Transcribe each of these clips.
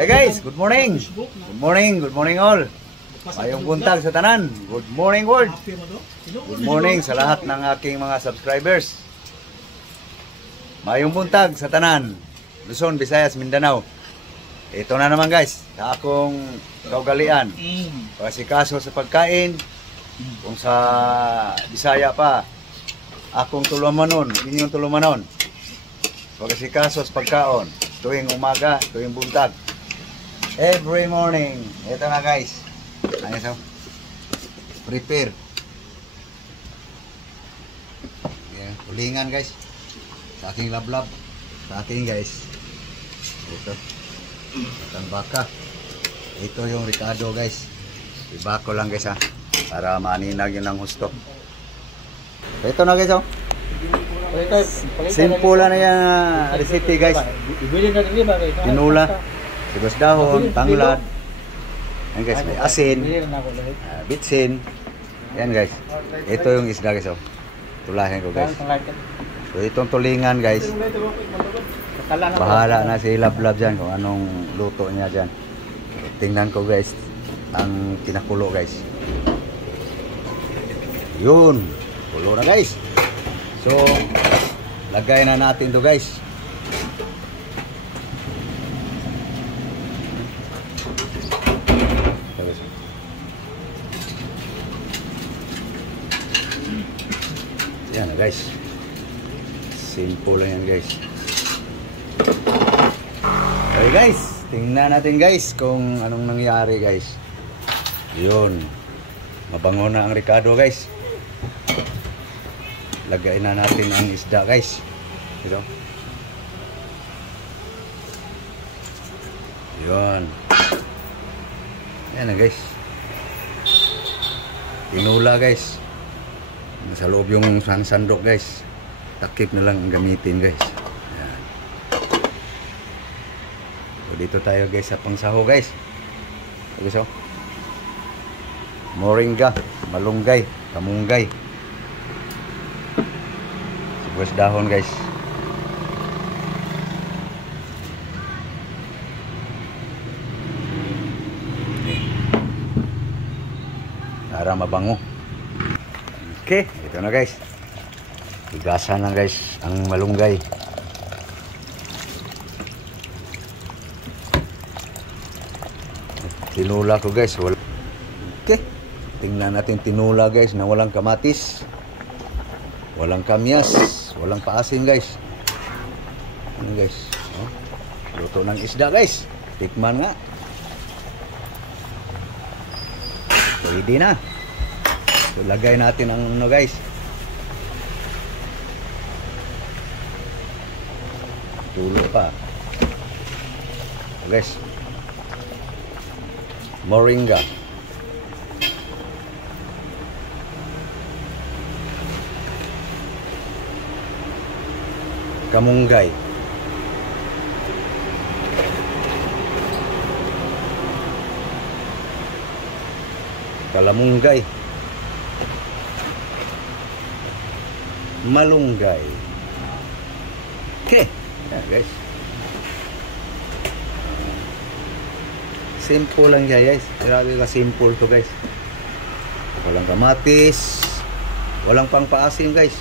Hey guys, good morning. Good morning all. Mayong buntag sa tanan. Good morning world. Good morning sa lahat ng aking mga subscribers. Mayong buntag sa tanan. Luzon, Visayas, Mindanao. Ito na naman guys, sa akong kaugalian. Pasikaso sa pagkain. Kung sa Bisaya pa, akong tulumanon, inyong tulumanon. Pasikaso sa pagkaon. Tuwing umaga, tuwing buntag. Every morning. Ito na guys. Ayun so. Prepare. Yeah, ulingan guys. Sa aking lablab. Sa aking guys. Ito. Itang baka. Ito yung Ricardo guys. Iba ko lang guys ha. Para maaninag yun ng husto. Ito na guys oh. Simple na yung recipe guys. Tinula. Sibas dahon, tanglad. Yan guys, may asin, bitsin. Yan guys. Ito yung isda guys oh. Tulahin ko guys. So itong tulingan guys. Bahala na si Lablab dyan kung anong luto niya dyan. Tingnan ko guys ang kinakulo guys. Yun. Kulo na guys. So lagay na natin to guys. Yan na guys. Simple lang yan guys. Okay guys, tingnan natin guys kung anong nangyari guys. Yun. Mabango na ang Ricardo guys. Lagay na natin ang isda guys. Ito. Yun. Yan na guys. Tinula guys. Nasa loob yung sandok guys. Takip na lang ang gamitin guys. Yan. So dito tayo guys sa pangsaho guys. So, moringa, malunggay, kamunggay. Sibuyas dahon guys. Para mabango. Okay, ito na guys. Higasan lang guys ang malunggay. Tinula ko guys. Okay, tingnan natin tinula guys na walang kamatis, walang kamyas, walang paasin guys. Ano guys? Oh, luto ng isda guys. Tikman nga. Ready na. So, lagay natin ang ano guys. Tulo pa. So, guys. Moringa. Kamunggay. Kalamunggay. Malunggay. Okay. Yeah, guys. Simple lang yan guys. Grabe ka simple to guys. Walang kamatis. Walang pang paasim guys.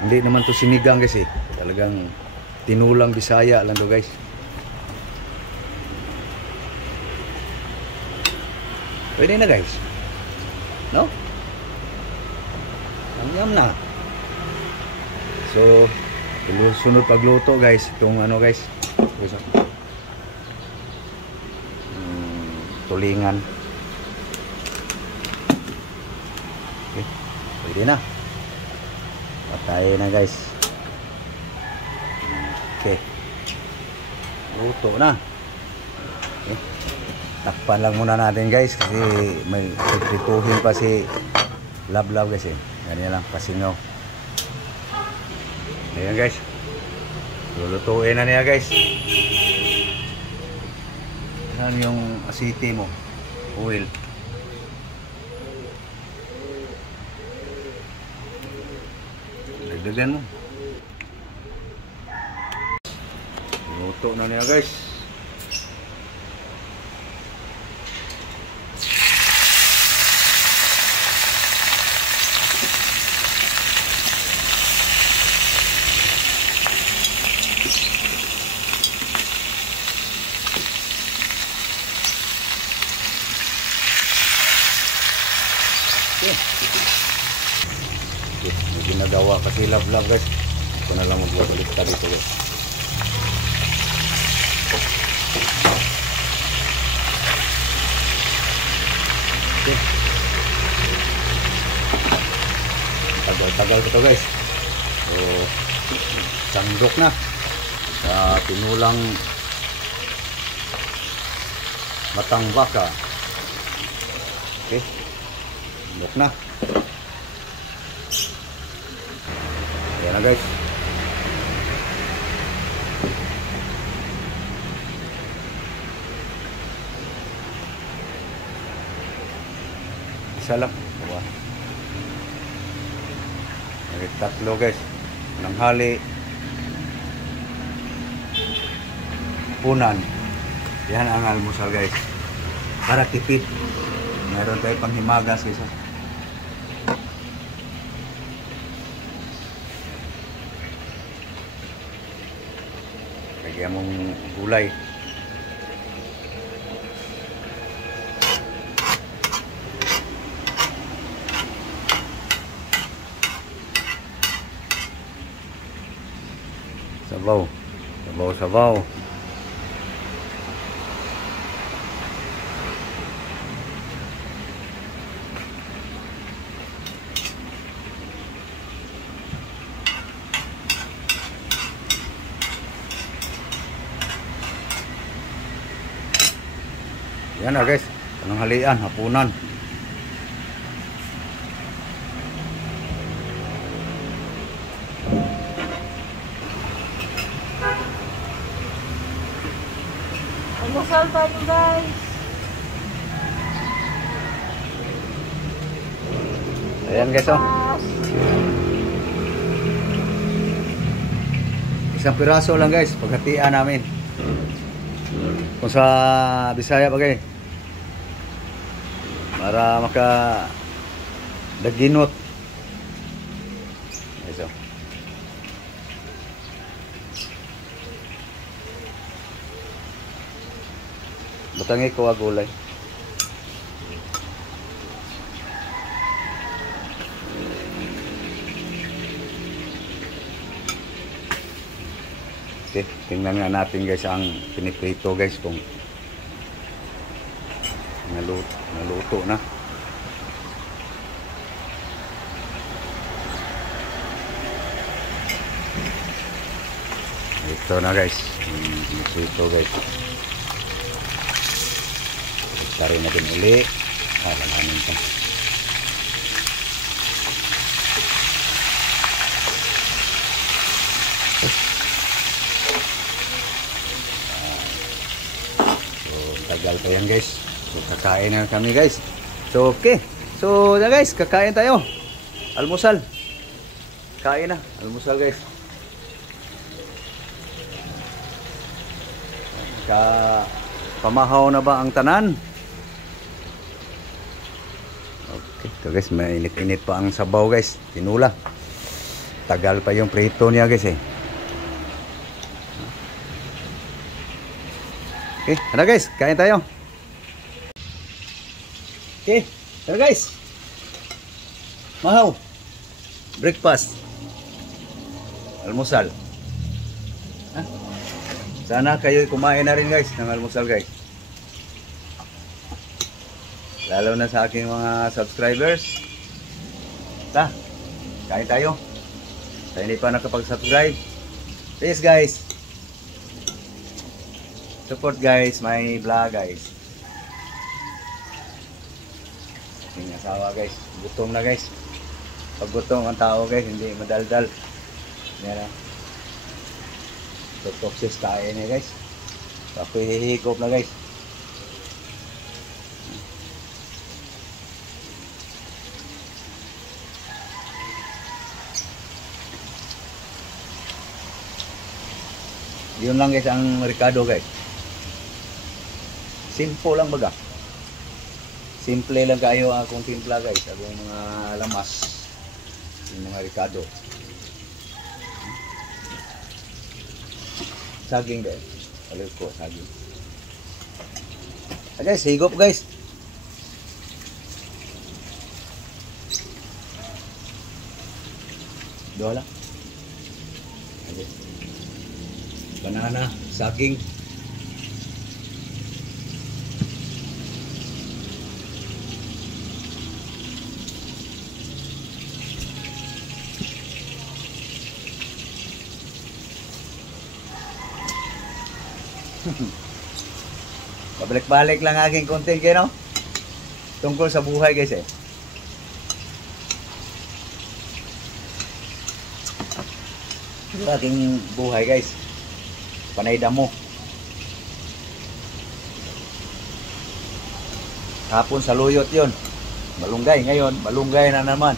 Hindi naman to sinigang guys eh. Talagang tinulang Bisaya lang to guys. Pwede na guys. No? Yum na. So, sunod pagluto guys, itong ano guys, tulingan. Okay, pwede na. Patayin na guys. Okay, luto na. Okay. Takpan lang muna natin guys kasi may prituhin pa si Lablab guys eh. Ganyan lang, pasingaw. Ayan guys. Lulutuin na niya guys. Saan yung asiti mo? Oil. Dagdagan mo. Luto na niya guys. May ginagawa kasi love guys. Ito na lang magbabalik ka dito guys. Okay. Tagal ko to guys. So sandok na sa tinulang matang baka. Okay, sandok na. Ayan na guys. Isa lang. May tatlo guys. Nanghali. Punan. Yan ang almusal guys. Para tipid. Meron tayo panghimagas guys. Lagyan mong gulay. Sabaw. Yan na guys, pananghalian, hapunan. Almusal tayo guys. Ayan guys oh. Isang piraso lang guys, paghatian namin. Kung sa Bisaya bagay. Para maka daginot. Eso. Butangi ko ang gulay. Okay, tingnan nga natin guys ang piniprito guys kung naluto na. Ito na guys, piniprito guys. Tarin natin uli. Lalanin ito. Tagal pa yan guys. So kakain na kami guys. So okay. So na guys, kakain tayo. Almusal. Kain na, almusal guys. Pamahaw na ba ang tanan? Okay, so guys, mainit-init pa ang sabaw guys. Tinula. Tagal pa yung prito niya guys eh. Okay, ano guys, kain tayo. Okay, ano guys. Mahaw. Breakfast. Almusal. Ha? Sana kayo kumain na rin guys ng almusal guys. Lalo na sa aking mga subscribers. Kain tayo. Sa hindi pa nakapag-subscribe, please guys, support guys my vlog guys. Hindi asawa guys, gutom na guys. Pag gutom ang tao guys, hindi madaldal. Yan na. Tutoksis kain eh guys. Ako hihigop na guys. Yun lang guys ang Ricardo guys. Simple lang baga. Simple lang kayo akong timpla guys. Akong mga lamas. Yung mga Ricardo. Saging guys. Alam ko saging. Guys, higop guys. Dola. Okay. Banana, saging. Pabalik-balik lang aking content kayo, no? Tungkol sa buhay guys eh. Ito aking buhay guys. Panay damo. Hapon sa luyot yon. Malunggay ngayon. Malunggay na naman.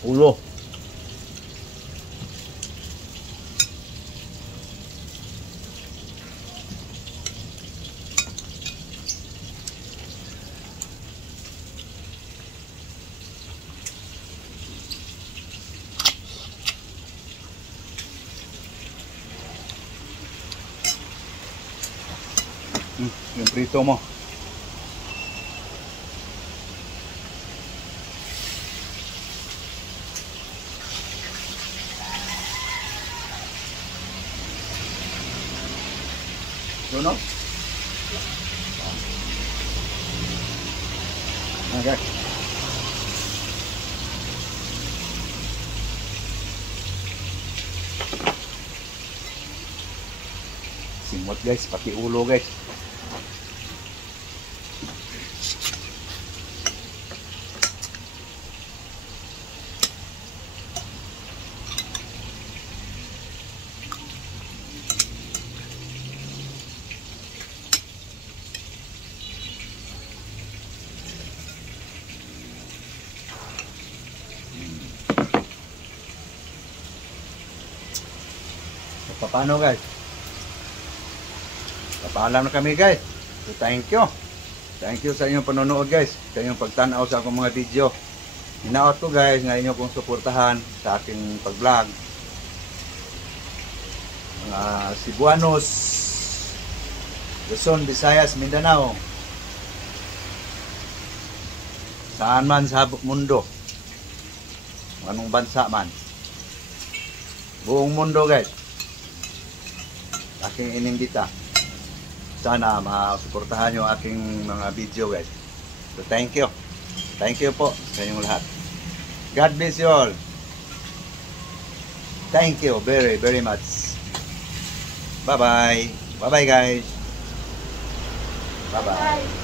Ulo. Yung prito mo. Tunog? Okay. Simot guys, pati ulo guys. Paano guys? Papaalam na kami guys. So thank you. Thank you sa inyong panonood guys. Sa inyong pagtanaw sa akong mga video. Hinaot ko guys nga inyo kong suportahan sa aking pag-vlog. Mga Cebuanos, Luzon, Visayas, Mindanao. Saan man sa mundo. Anong bansa man. Buong mundo guys. Aking inimbita. Sana masuportahan nyo aking mga video guys. So thank you. Thank you po sa inyong lahat. God bless you all. Thank you very very much. Bye bye. Bye bye guys. Bye bye.